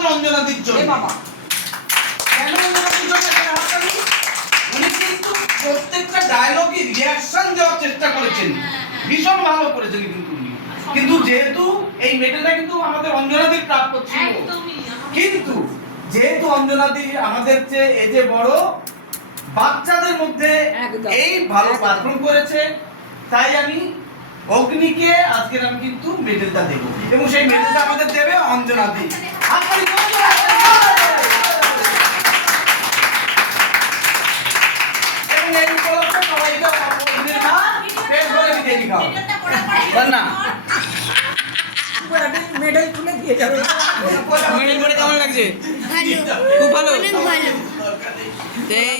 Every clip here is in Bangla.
আমাদের অঞ্জনাদির জন্য। কেন অঞ্জনাদির জন্য এখানে হাততালি? উনি কিন্তু প্রত্যেকটা ডায়লগে রিঅ্যাকশন দেওয়ার চেষ্টা করেছেন, ভীষণ ভালো করেছেন কিন্তু উনি। কিন্তু যেহেতু এই মেডেলটা কিন্তু আমাদের অঞ্জনাদির প্রাপ্য ছিল, কিন্তু যেহেতু অঞ্জনাদি আমাদের যে এই যে বড় বাচ্চাদের মধ্যে এই ভালো পারফর্ম করেছে, তাই আমি অগ্নিকে আজকের আমি কিন্তু মেডেলটা দেব, এবং সেই মেডেলটা আমাদের দেবে অঞ্জনাদি। এবং এই উপলক্ষে সবাইকে অগ্নির মা পেট ভরে বিরিয়ানি খাও না। মেডেল তুলে দিয়ে যাবে। মেডেল পরে কেমন লাগছে? খুব ভালো।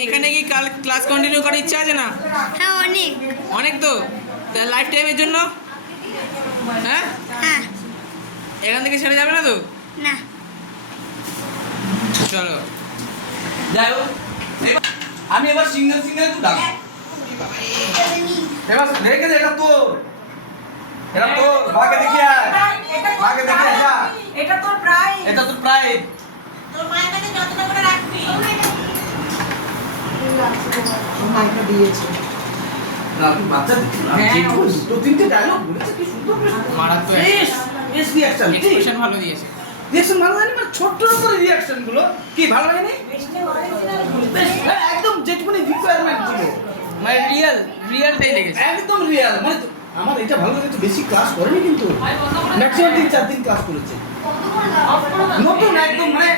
এখানে কি কাল ক্লাস কন্টিনিউ করার ইচ্ছা আছে না? হ্যাঁ অনেক। অনেক তো লাইফ টাইমের জন্য? হ্যাঁ হ্যাঁ। এখান থেকে ছেড়ে যাবে না তো? না। চলো যাই হোক, আমি এবার সিঙ্গেল সিঙ্গেল একটু ডাক এবার রেখে দে। এটা তোর, এটা তোর, ভাগে দেখি আয়, ভাগে দেখি যা। এটা তোর প্রাইজ। এটা তোর প্রাইজ। তোর মায়ের কাছে যত্ন করে রাখবি। মাইকা দিয়েছে। না তুমি বাচ্চা দিচ্ছ না, হ্যাঁ, ঠিক দুটো তিনটে ডায়লগ বলেছে, কি সুন্দর মারাত্মক বেশ রিঅ্যাকশন, এক্সপ্রেশন ভালো দিয়েছে। রিঅ্যাকশন ভালো হয়নি, মানে ছোট্ট করে রিঅ্যাকশন গুলো কি ভালো হয়নি? বেশ একদম যেটুকুনি রিকোয়ারমেন্ট ছিল, মানে রিয়েলটাই লেগেছে। একদম রিয়েল। মানে আমার এটা ভালো লেগেছে, বেশি ক্লাস করেনি কিন্তু ম্যাক্সিমাম 3-4 দিন ক্লাস করেছে, নতুন একদম মানে